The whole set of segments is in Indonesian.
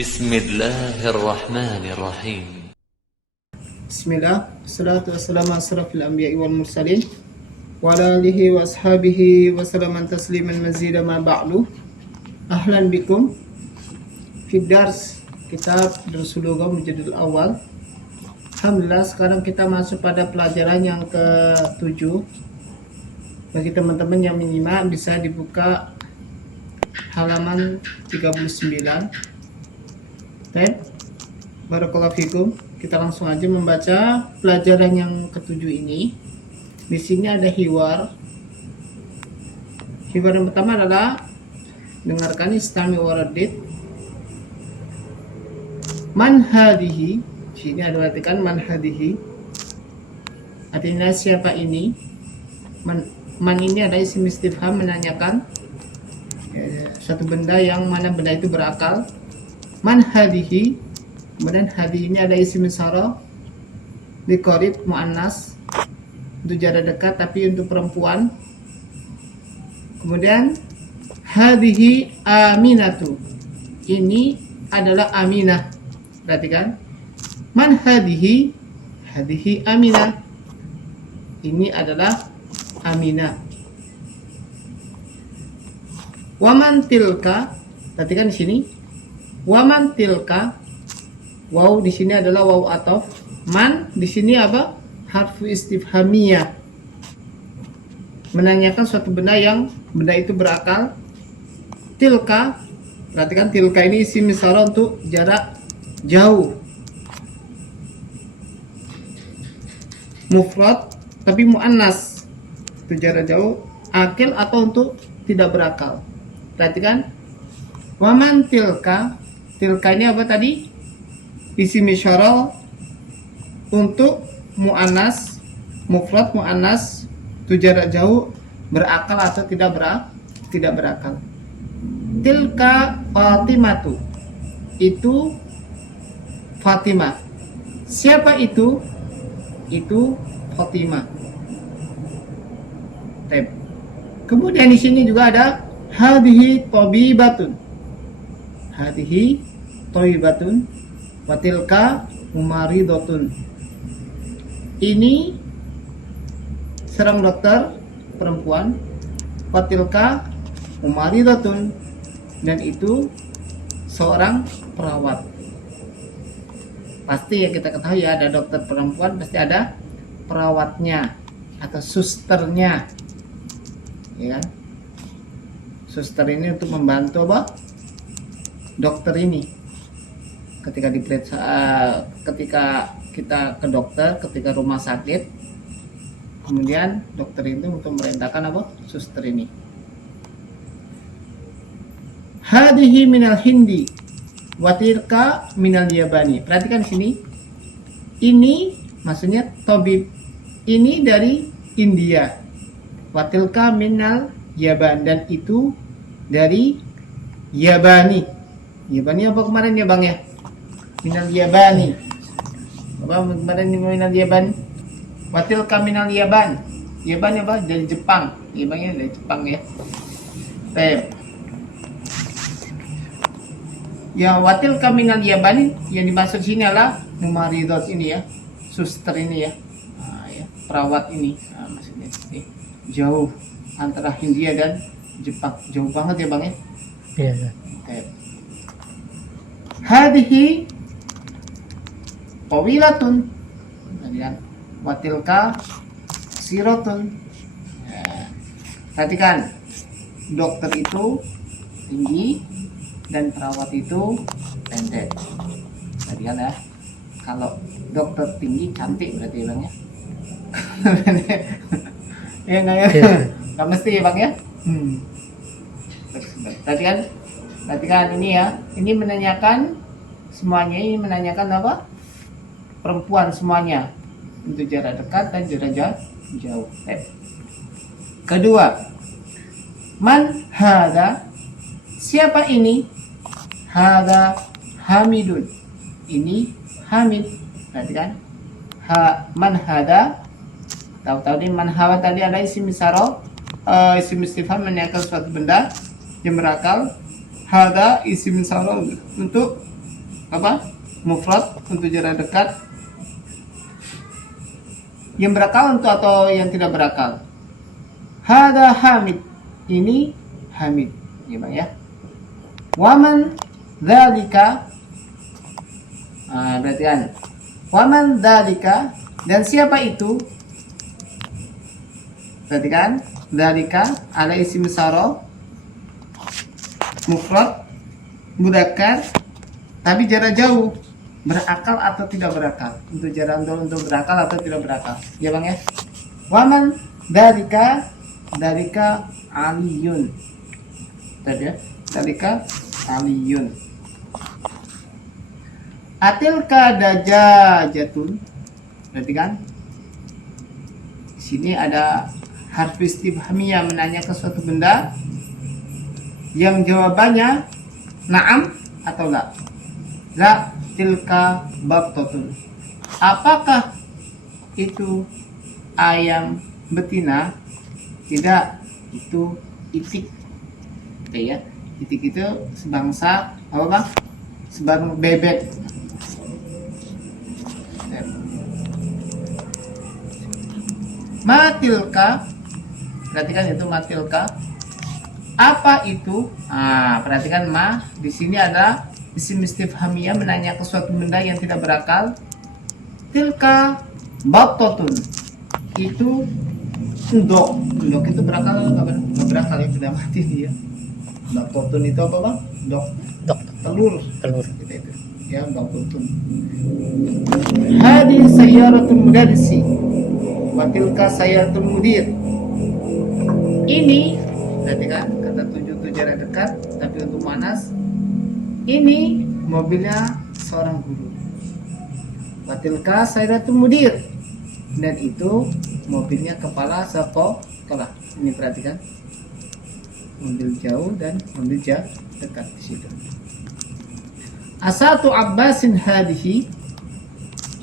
Bismillahirrahmanirrahim. Bismillah, salatu wassalamu ala asrafil anbiya'i wal mursalin wa ala alihi wa ashabihi wa salaman tasliman mazida ma ba'du. Ahlan bikum fi dars kitab Darsul Lugha Mujadil Awal. Alhamdulillah, sekarang kita masuk pada pelajaran yang ke-7. Bagi teman-teman yang menyimak bisa dibuka halaman 39. Baik, barakallahu fikum. Kita langsung aja membaca pelajaran yang ke-7 ini. Di sini ada hiwar. Hiwar yang pertama adalah dengarkan, istami waradid. Man hadihi. Sini ada artikan man hadihi. Artinya siapa ini? Man ini ada isim istifham, menanyakan suatu benda yang mana benda itu berakal. Man hadihi. Kemudian hadihi ini ada isim isyarah liqarib muannas, untuk jarak dekat tapi untuk perempuan. Kemudian hadihi aminatu, ini adalah Aminah. Perhatikan, man hadihi, hadihi Aminah, ini adalah Aminah. Waman tilka, perhatikan di sini, waman tilka, waw di sini adalah waw ataf. Man di sini apa? Harfu istifhamiyah, menanyakan suatu benda yang benda itu berakal. Tilka, perhatikan tilka ini isim isyarah untuk jarak jauh. Mufrad tapi muannas, untuk jarak jauh. Akil atau untuk tidak berakal. Perhatikan, waman tilka, tilka ini apa tadi? Isim isyarah untuk muannas, mufrad muannas, itu jarak jauh, berakal atau tidak berakal. Tilka Fatimatu, itu Fatimah. Siapa itu? Itu Fatimah. Kemudian di sini juga ada hadhihi tabibatun. Hadhihi tabibatun. Watilka mumaridotun, ini seorang dokter perempuan. Watilka mumaridotun, dan itu seorang perawat. Pasti yang kita ketahui ya, ada dokter perempuan pasti ada perawatnya atau susternya, ya kan? Suster ini untuk membantu apa? Dokter ini. Ketika diperiksa, ketika kita ke dokter, ketika rumah sakit, kemudian dokter itu untuk merintahkan apa? Suster ini. Hadihi minal hindi, watilka minal yabani. Perhatikan sini, ini maksudnya tabib, ini dari India. Watilka minal yaban, dan itu dari Yabani. Yabani apa kemarin ya bang ya? Minal Yabani. Apa kemarin minal Yaban? Watilka minal Yaban. Yaban apa? Dari Jepang. Yabannya dari Jepang ya. Ya, watilka minal Yabani, yang dimaksud sini adalah mumaridot ini ya, suster ini ya. Nah, ya, perawat ini. Nah, maksudnya ini jauh antara Hindia dan Jepang. Jauh banget ya bang ya. Iya. Hadihi tawilatun, kemudian watilka sirotun. Perhatikan, dokter itu tinggi dan perawat itu pendek. Perhatikan ya, kalau dokter tinggi cantik berarti bang ya. Ya nggak ya? Nggak mesti ya bang ya. Perhatikan ini ya, ini menanyakan semuanya, ini menanyakan apa? Perempuan semuanya, untuk jarak dekat dan jarak jauh. Kedua, man hada, siapa ini? Hada Hamidun, ini Hamid. Perhatikan, man hada, tahu ini man hada tadi ada isim isyarah, isim istifham menanyakan suatu benda yang berakal. Hada isim isyarah untuk apa? Mufrad untuk jarak dekat. Yang berakal untuk atau yang tidak berakal. Hada Hamid. Ini Hamid. Ya Bang ya. Waman dzalika. Berarti kan. Waman dzalika, dan siapa itu? Berarti kan dzalika ala isim saro mufrad mudzakkar tapi jarak jauh, berakal atau tidak berakal, untuk jarak untuk berakal atau tidak berakal ya Bang ya. Waman dzalika, dzalika aliyun tadi ya, dzalika aliyun. Atilka dajajatun, berarti kan di sini ada harf istifhamiyah menanyakan suatu benda yang jawabannya na'am atau la. La tilka baqtatun. Apakah itu ayam betina? Tidak, itu itik. Oke ya. Itik itu sebangsa apa Bang? Sebang bebek. Matilka, perhatikan itu matilka. Apa itu? Perhatikan ma. Di sini ada isim istifhamiyah menanyakan suatu benda yang tidak berakal. Tilka baqtatun. Itu endok. Endok itu berakal atau nggak berakal ya, sudah mati dia. Baqtatun itu apa Bang? Telur. Kita itu. Ya, baqtatun. Hadi sayyaratul mudarrisi. Watilka sayyaratul mudir. Ini berarti kan kata tujuh itu jarak dekat, tapi untuk manas. Ini mobilnya seorang guru. Watilka sayyaratul mudir, dan itu mobilnya kepala sekolah. Ini perhatikan, mobil jauh dan mobil dekat di situ. Asatu Abbasin hadihi,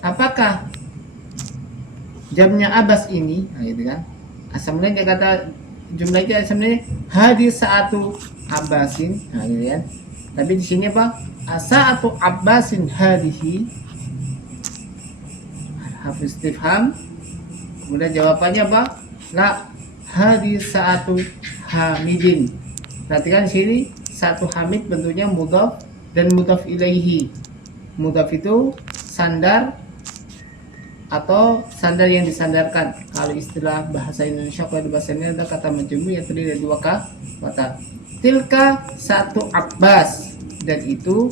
apakah jamnya Abbas ini? Gitu kan. Asalnya kata jumlahnya asalnya hadis satu Abbasin, gitu kan. Tapi di sini apa? Asatu Abbasin hadihi, harf istifham. Kemudian jawabannya apa? La hadis satu Hamidin. Perhatikan di sini satu Hamid bentuknya mudhaf dan mudhaf ilaihi. Mudhaf itu sandar atau sandar yang disandarkan. Kalau istilah bahasa Indonesia, kalau di bahasa ini ada kata majmu yang terdiri dari dua kata. Tilka satu Abbas, dan itu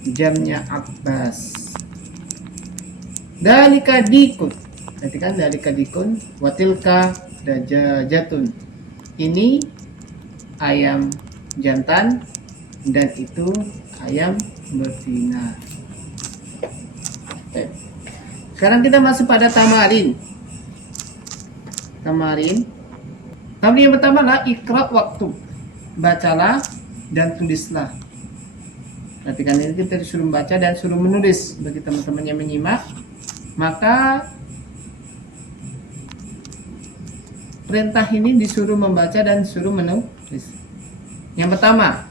jamnya Abbas. Dalika dikun, berarti kan dalika dikun. Watilka dajajatun, ini ayam jantan dan itu ayam betina. Sekarang kita masuk pada tamarin. Tamarin yang pertama adalah ikra waktu, bacalah dan tulislah. Perhatikan ini kita disuruh membaca dan suruh menulis. Bagi teman-teman yang menyimak, maka perintah ini disuruh membaca dan disuruh menulis. Yang pertama,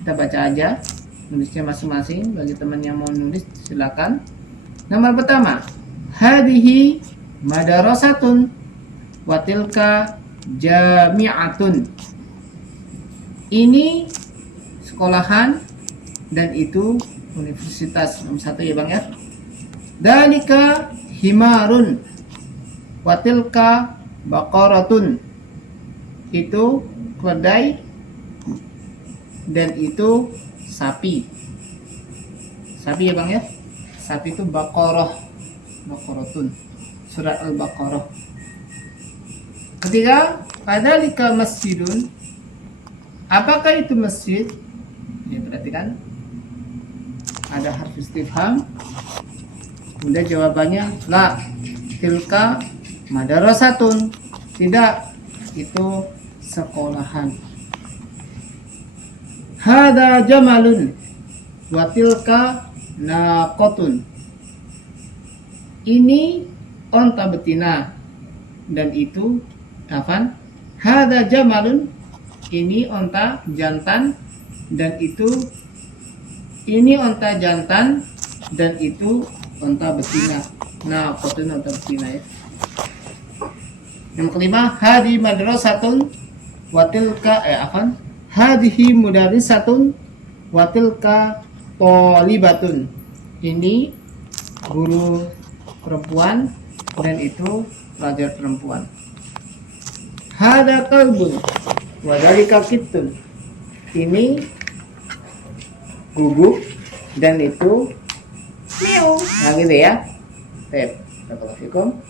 kita baca aja nulisnya masing-masing. Bagi teman yang mau nulis silakan. Nomor pertama, hadihi madarasatun watilka jami'atun. Ini sekolahan dan itu universitas. Nomor satu ya Bang ya. Dalika himarun watilka baqaratun. Itu keledai dan itu sapi. Sapi ya Bang ya. Sapi itu baqaratun. Surat Al-Baqarah. Ketiga, padalika masjidun. Apakah itu masjid? Ya, perhatikan. Ada harf istifham. Kemudian jawabannya la. Tilka madarasatun. Tidak, itu sekolahan. Hada jamalun wa tilka naqatun. Ini onta betina dan itu afan. Hada jamalun, ini onta jantan dan itu Ini unta jantan dan itu unta betina. Nah, fotonya unta betina ya. Yang kelima, hadi madrasatun watilka hadihi mudarisatun watilka thalibatun. Ini guru perempuan dan itu pelajar perempuan. Hada kalbun wadalika kittun. Ini guguk dan itu meow. Nah gitu ya. Baik, barakallahu.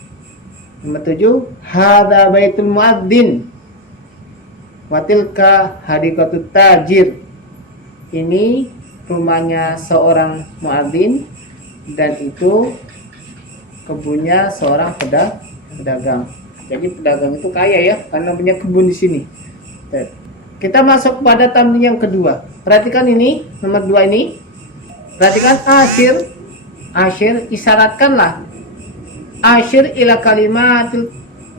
Nomor 7, hada baitul muadzin watilka hadikatut tajir. Ini rumahnya seorang muadzin dan itu kebunnya seorang pedagang. Jadi pedagang itu kaya ya karena punya kebun di sini. Baik. Kita masuk pada tamrin yang kedua. Perhatikan ini, nomor 2 ini. Perhatikan asyir, isyaratkanlah. Asyir ila kalimatil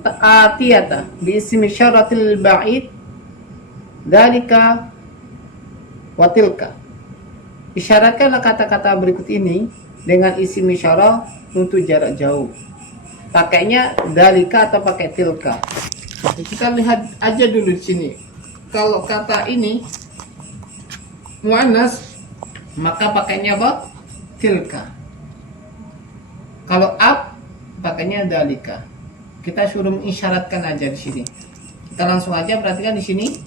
atiyata bi ismi syaratil ba'id dalika watilka. Isyaratkanlah kata-kata berikut ini dengan isim isyarah untuk jarak jauh. Pakainya dalika atau pakai tilka. Kita lihat aja dulu di sini. Kalau kata ini muannas, maka pakainya apa? Tilka. Kalau ab, pakainya dalika. Kita suruh mengisyaratkan aja di sini. Kita langsung aja perhatikan di sini.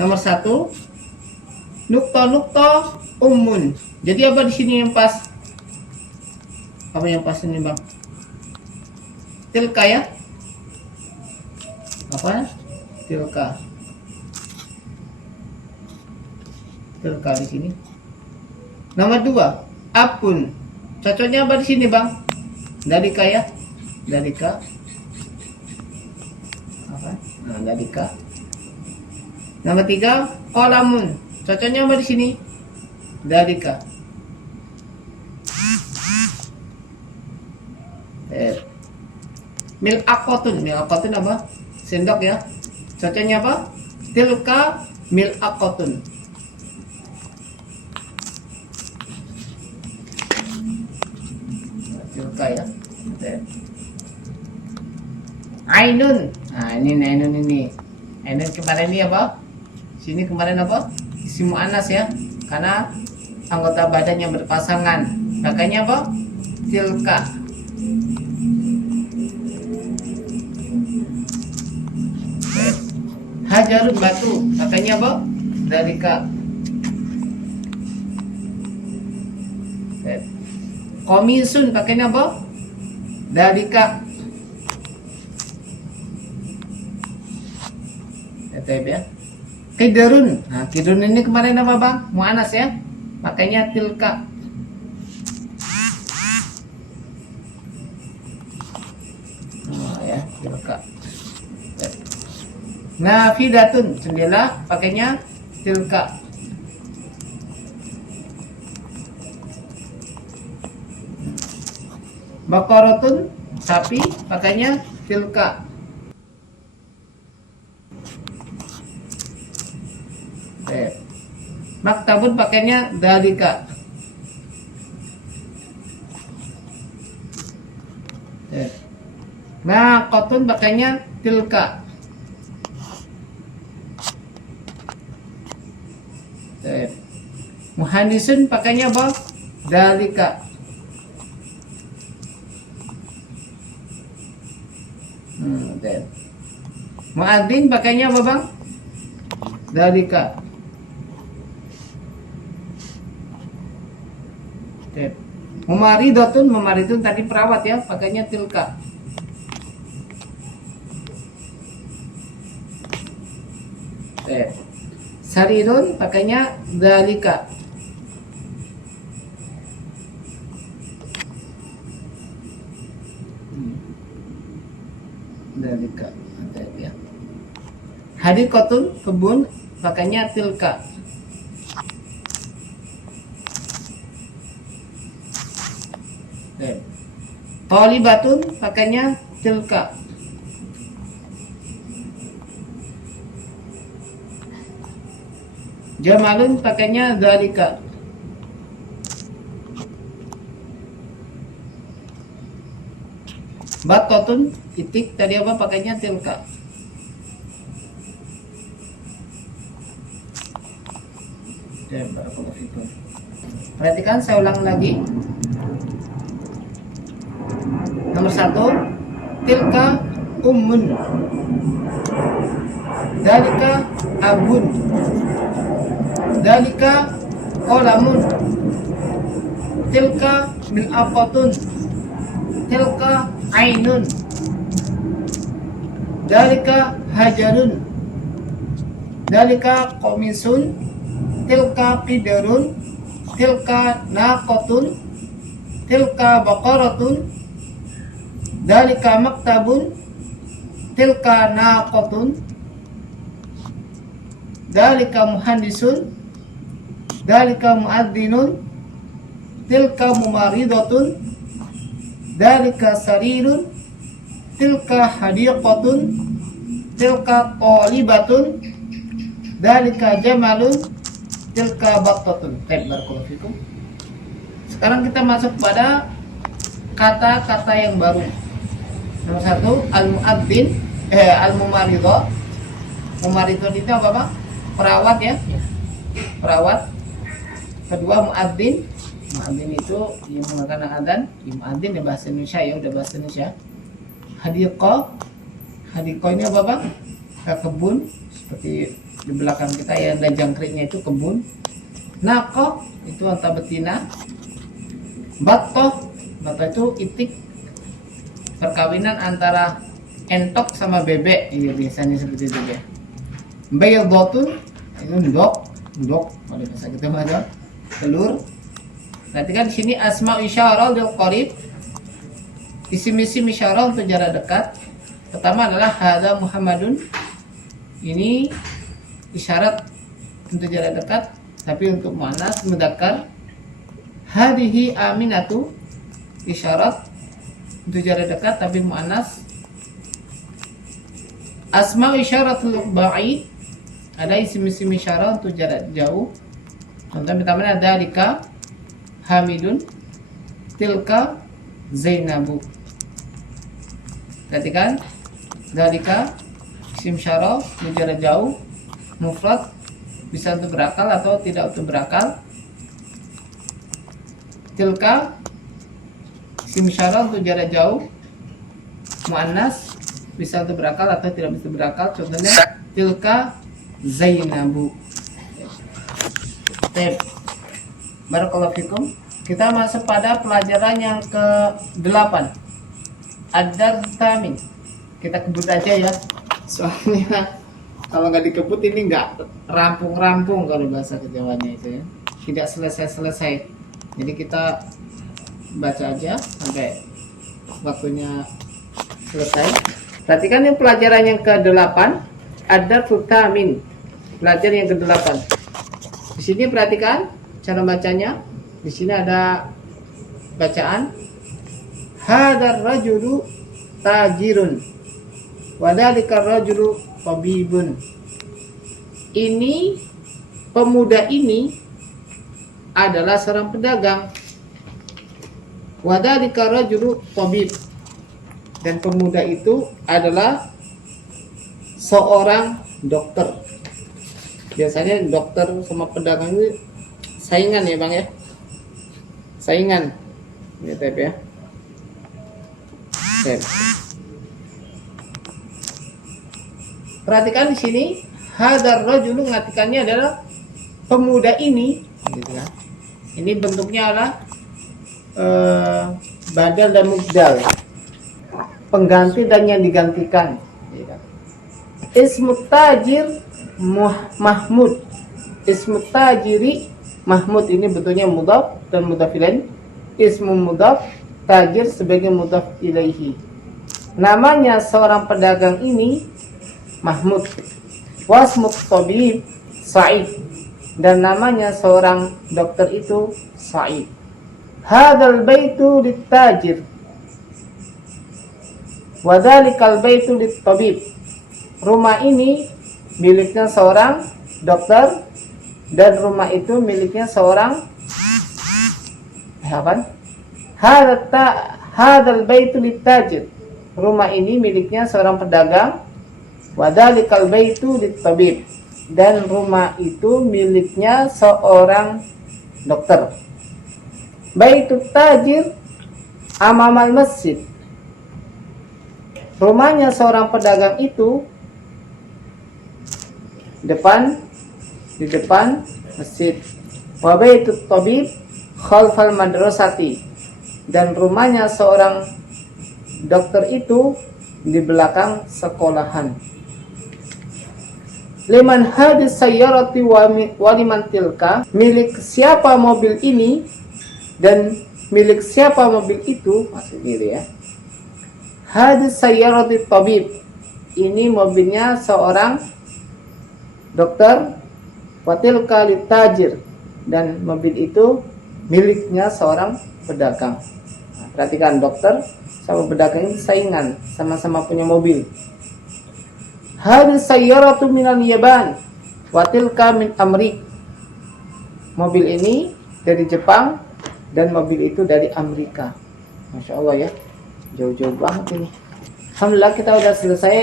Nomor 1, nukta ummun. Jadi apa di sini yang pas? Apa yang pas ini, Bang? Tilka ya? Apa? Tilka di sini. Nomor 2, apun. Cocoknya apa di sini, Bang? Dalika ya? Dalika. Apa? Nah, dalika. Nomor 3, qalamun. Cocoknya apa di sini? Dalika. Mil'aqatun apa? Sendok ya. Cocoknya apa? Tilka mil'aqatun. Tilka ya. Ainun. Nah, ini ainun ini. Ainun kemarin ini apa? Sini kemarin apa? Isim muannas ya. Karena anggota badannya berpasangan. Makanya apa? Tilka. Hajarun batu. Makanya apa? Dalika. Komisun pakainya apa? Dalika. Ya. Kidrun. Nah, kidrun ini kemarin apa, Bang? Muannas ya. Makanya tilka. Nah, ya, tilka. Nafidatun, jendela pakainya tilka. Baqaratun, sapi pakainya tilka. Maktabun pakainya dalika. Naqatun pakainya tilka. Muhandisun pakainya apa? Dalika. Muadzin pakainya apa, Bang? Dalika. Mumaridun tadi perawat ya, pakainya tilka. Sarirun pakainya dalika. Dalika. Ya. Hadikotun kebun pakainya tilka. Thalibatun pakainya tilka. Jamalun pakainya dalika. Battotun itik tadi apa pakainya tilka. Ya, barakallahu fikum. Perhatikan, saya ulang lagi. Nomor 1, tilka ummun, dalika abun, dalika qalamun, tilka mil'aqatun, tilka ainun, dalika hajarun, dalika komisun, tilka qidarun, tilka naqatun, tilka baqaratun, dalika maktabun, tilka naqatun, dalika muhandisun, dalika muadzzinun, tilka mumaridatun, dalika sarirun, tilka hadiqatun, tilka talibatun, dalika jamalun, tilka battatun. Barakallahu fikum. Sekarang kita masuk pada kata-kata yang baru. Nomor 1, al-muadzin, al-mumaridha. Mumaridha itu apa? Perawat ya. Perawat. Kedua, muadzin. Muadzin itu yang mengadakan adzan. Muadzin ya bahasa Indonesia ya, udah bahasa Indonesia. Hadiqah. Hadiqah ini apa? Kebun, seperti di belakang kita ya, ada jangkriknya itu kebun. Naqah itu unta betina. Battah itu itik, perkawinan antara entok sama bebek, ya biasanya seperti itu ya. Bayadhatun itu ndok pada bahasa kita ada telur. Berarti kan di sini asma isyarah lil qarib, isim-isim isyarah untuk jarak dekat. Pertama adalah hadza Muhammadun, ini isyarat untuk jarak dekat, tapi untuk muannas mudzakkar. Hadhihi Aminatu, isyarat untuk jarak dekat tapi muannas. Asma isyaratul ba'id, ada isim-isim isyarat untuk jarak jauh. Contoh pertama ada dalika Hamidun, tilka Zainabu. Perhatikan, dalika isim isyarat untuk jarak jauh, mufrad, bisa untuk berakal atau tidak untuk berakal. Tilka isim isyarat untuk jarak jauh, muannas, bisa untuk berakal atau tidak bisa berakal. Contohnya tilka Zainabu. Barakallahu fikum. Kita masuk pada pelajaran yang ke-8, ad-dartamin. Kita kebut aja ya, soalnya kalau nggak dikebut ini nggak rampung-rampung kalau bahasa Kejawanya itu ya, tidak selesai-selesai. Jadi kita baca aja sampai waktunya selesai. Perhatikan yang pelajaran yang ke-8, ad-dartamin. Pelajaran yang ke-8. Di sini perhatikan cara bacanya. Di sini ada bacaan hadar rajulu tajirun wa dzalikar rajulu tabibun. Ini pemuda ini adalah seorang pedagang. Wa dzalika rajulu tabib. Dan pemuda itu adalah seorang dokter. Biasanya dokter sama pedagang ini saingan ya Bang ya. Saingan. Ini tab ya. Tab. Perhatikan di sini hadar rajulu, ngartikannya adalah pemuda ini, gitu kan. Ini bentuknya adalah badal dan mubdal, pengganti dan yang digantikan. Ismut tajir Mahmud. Ismut tajiri Mahmud, ini bentuknya mudhaf dan mudhaf ilaih. Ismu mudhaf, tajir sebagai mudhaf ilaihi. Namanya seorang pedagang ini Mahmud. Wasmut tabib Sa'id, dan namanya seorang dokter itu Sa'id. Hadzal baitu lit-tajir wa dzalikal baitu lit-tabib. Rumah ini miliknya seorang dokter dan rumah itu miliknya seorang apa? Hadzal baitu lit-tajir. rumah ini miliknya seorang pedagang, wa dzalikal baitu lit-tabib, dan rumah itu miliknya seorang dokter. Baitut tajir amamal masjid, rumahnya seorang pedagang itu di depan masjid. Wa baitut tabib khalfal madrasati, dan rumahnya seorang dokter itu di belakang sekolahan. Liman hadis sayyarati wa liman tilka, milik siapa mobil ini dan milik siapa mobil itu, maksudnya gitu ya. Hadis sayyarati tabib, ini mobilnya seorang dokter, wa tilka litajir, dan mobil itu miliknya seorang pedagang. Nah, perhatikan, dokter sama pedagang ini saingan, sama-sama punya mobil. Hadis sayyaratu minal Yaban wa tilka min Amrik, mobil ini dari Jepang dan mobil itu dari Amerika. Masya Allah ya, jauh-jauh banget ini. Alhamdulillah kita udah selesai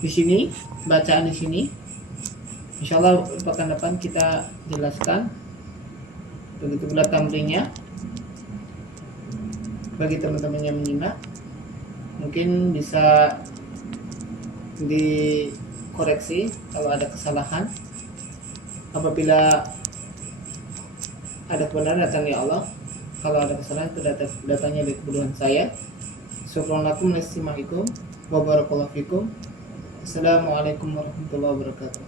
di sini, bacaan di sini. Insya Allah pekan depan kita jelaskan begitu pula tamrinnya bagi teman-teman yang menyimak. Mungkin bisa dikoreksi kalau ada kesalahan. Apabila ada kebenaran datangnya Allah, kalau ada kesalahan itu datangnya dari kebodohan saya. Syukurlakum, nasimahikum, wa barakallahu fikum. Assalamualaikum warahmatullahi wabarakatuh.